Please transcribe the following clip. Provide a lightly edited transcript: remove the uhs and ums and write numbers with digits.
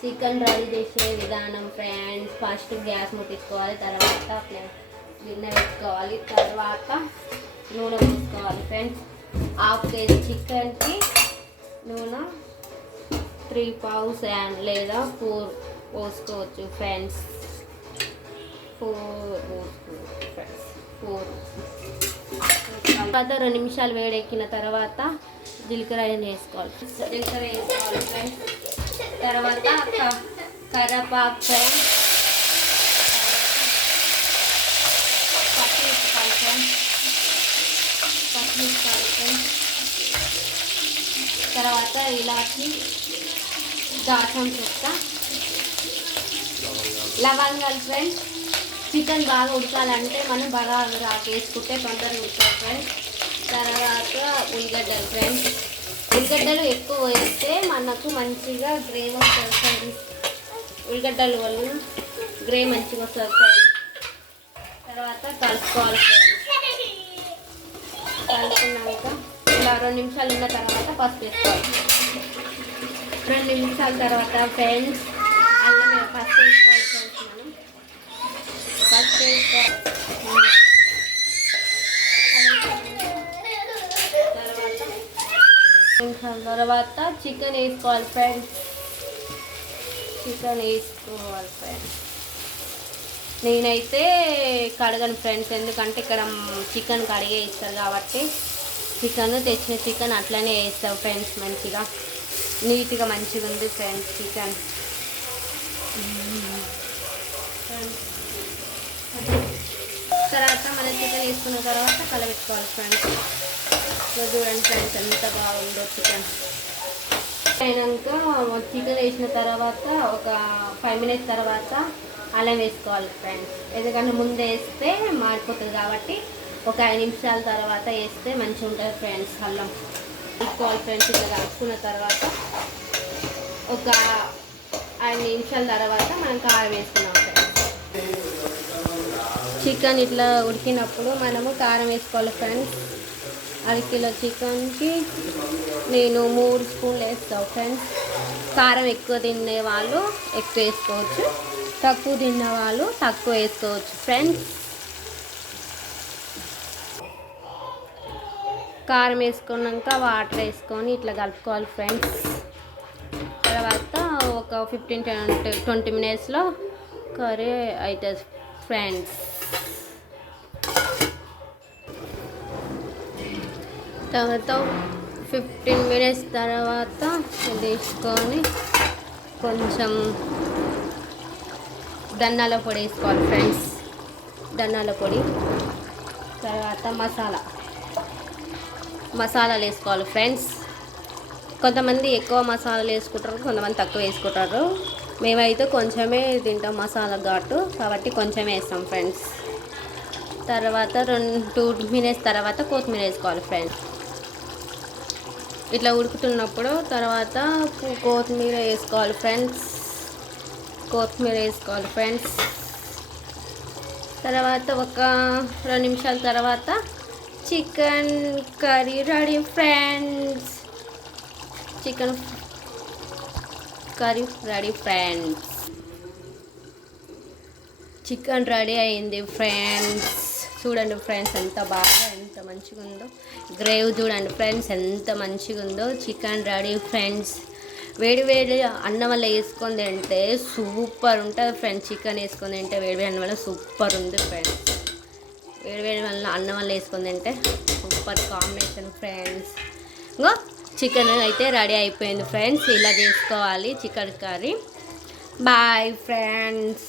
Chicken ready చేసే విధానం friends. First gas ముట్టించుకోవాలి, తర్వాత గిన్నె పెట్టుకోవాలి, తర్వాత నూనె పోసుకోవాలి ఫ్రెండ్స్. హాఫ్ కేజీ చికెన్కి నూనె 3 పావుస్ లేదా 4 పోసుకోవచ్చు ఫ్రెండ్స్. 4 పోసుకోవచ్చు ఫ్రెండ్స్. 4 తర్వాత 2 నిమిషాలు వేడెక్కిన తర్వాత జీలకర్ర వేసుకోవాలి. జీలకర్ర వేసుకోవాలి ఫ్రెండ్స్. తర్వాత కరివేపాకు ఫ్రెండ్స్. పచ్చిమిరపకాయలు ఫ్రెండ్స్. తర్వాత ఇలాచి, దాల్చిన చెక్క, లవంగాలు ఫ్రెండ్స్. చికెన్ బాగా ఉడకాలంటే మనం బగారా రాకు వేసుకుంటే తొందరగా ఉడకాలి ఫ్రెండ్స్. తర్వాత ఉల్లిగడ్డలు ఫ్రెండ్స్. ఉల్లిగడ్డలు ఎక్కువ వేస్తే మనకు మంచిగా గ్రేవ్ వస్తుంది ఫ్రెండ్స్. ఉల్లిగడ్డల వల్ల గ్రేవ్ మంచిగా వస్తుంది ఫ్రెండ్స్. తర్వాత కలుపుకోవాలి ఫ్రెండ్స్. కలుపుకున్నాక ఇలా 2 నిమిషాలు ఉన్న తర్వాత పసుపు వేసుకోవాలి. 2 నిమిషాల తర్వాత ఫ్రెండ్స్ అల్లం పసుపు వేసుకోవాలి ఫ్రెండ్స్. మనం పసుపు వేసుకోవాలి. తర్వాత చికెన్ వేసుకోవాలి ఫ్రెండ్స్. నేనైతే కడగను ఫ్రెండ్స్, ఎందుకంటే ఇక్కడ చికెన్ కడిగే ఇస్తారు కాబట్టి తెచ్చిన చికెన్ అట్లనే వేస్తావు ఫ్రెండ్స్. మంచిగా నీట్గా మంచిగా ఉంది ఫ్రెండ్స్ చికెన్. తర్వాత మన చికెన్ వేసుకున్న తర్వాత కలబెట్టుకోవాలి ఫ్రెండ్స్. చూడండి ఫ్రెండ్స్ ఎంత బాగుందో చికెన్. అయినాక చికెన్ వేసిన తర్వాత ఒక 5 మినిట్స్ తర్వాత అల్లం వేసుకోవాలి ఫ్రెండ్స్. ఎందుకంటే ముందే వేస్తే మాడిపోతుంది కాబట్టి ఒక 5 నిమిషాల తర్వాత వేస్తే మంచిగా ఉంటుంది ఫ్రెండ్స్. అల్లం వేసుకోవాలి ఫ్రెండ్స్. ఇట్లా కలుపుకున్న తర్వాత ఒక 5 నిమిషాల తర్వాత మనం కారం వేసుకున్నాం ఫ్రెండ్స్. చికెన్ ఇట్లా ఉడికినప్పుడు మనము కారం వేసుకోవాలి ఫ్రెండ్స్. 1 కిలో చికెన్కి నేను 3 స్పూన్లు వేస్తాను ఫ్రెండ్స్. కారం ఎక్కువ తినే వాళ్ళు ఎక్కువ వేసుకోవచ్చు, తక్కువ తిన్న వాళ్ళు తక్కువ వేసుకోవచ్చు ఫ్రెండ్స్. కారం వేసుకున్నాక వాటర్ వేసుకొని ఇట్లా కలుపుకోవాలి ఫ్రెండ్స్. తర్వాత ఒక 15-20 మినిట్స్లో కర్రీ అవుతుంది ఫ్రెండ్స్. తర్వాత 15 మినిట్స్ తర్వాత తీసుకొని కొంచెం ధనియాల పొడి వేసుకోవాలి ఫ్రెండ్స్. ధనియాల పొడి తర్వాత మసాలాలు వేసుకోవాలి ఫ్రెండ్స్. కొంతమంది ఎక్కువ మసాలాలు వేసుకుంటారు, కొంతమంది తక్కువ వేసుకుంటారు. మేమైతే కొంచెమే తింటాం మసాలా ఘాటు కాబట్టి కొంచెమే వేస్తాం ఫ్రెండ్స్. తర్వాత 2 మినిట్స్ తర్వాత కొత్తిమీర వేసుకోవాలి ఫ్రెండ్స్. ఇట్లా ఉడుకుతున్నప్పుడు తర్వాత కొత్తిమీర వేసుకోవాలి ఫ్రెండ్స్. తర్వాత ఒక 2 నిమిషాల తర్వాత chicken curry ready friends. Chicken ready అయింది ఫ్రెండ్స్. చూడండి ఫ్రెండ్స్ ఎంత మంచిగా ఉందో. గ్రేవ్ చూడండి ఫ్రెండ్స్ ఎంత మంచిగా ఉందో. Chicken ready friends. వేడి అన్నం వల్ల వేసుకొని తింటే సూపర్ ఉంటుంది ఫ్రెండ్స్. చికెన్ వేసుకొని తింటే వేడి అన్నం వల్ల సూపర్ ఉంది ఫ్రెండ్స్. వేడి వల్ల అన్నం వల్ల వేసుకొని తింటే సూపర్ కాంబినేషన్ ఫ్రెండ్స్. ఇంకో చికెన్ అయితే రెడీ అయిపోయింది ఫ్రెండ్స్. ఇలా చేసుకోవాలి చికెన్ కర్రీ. Bye friends.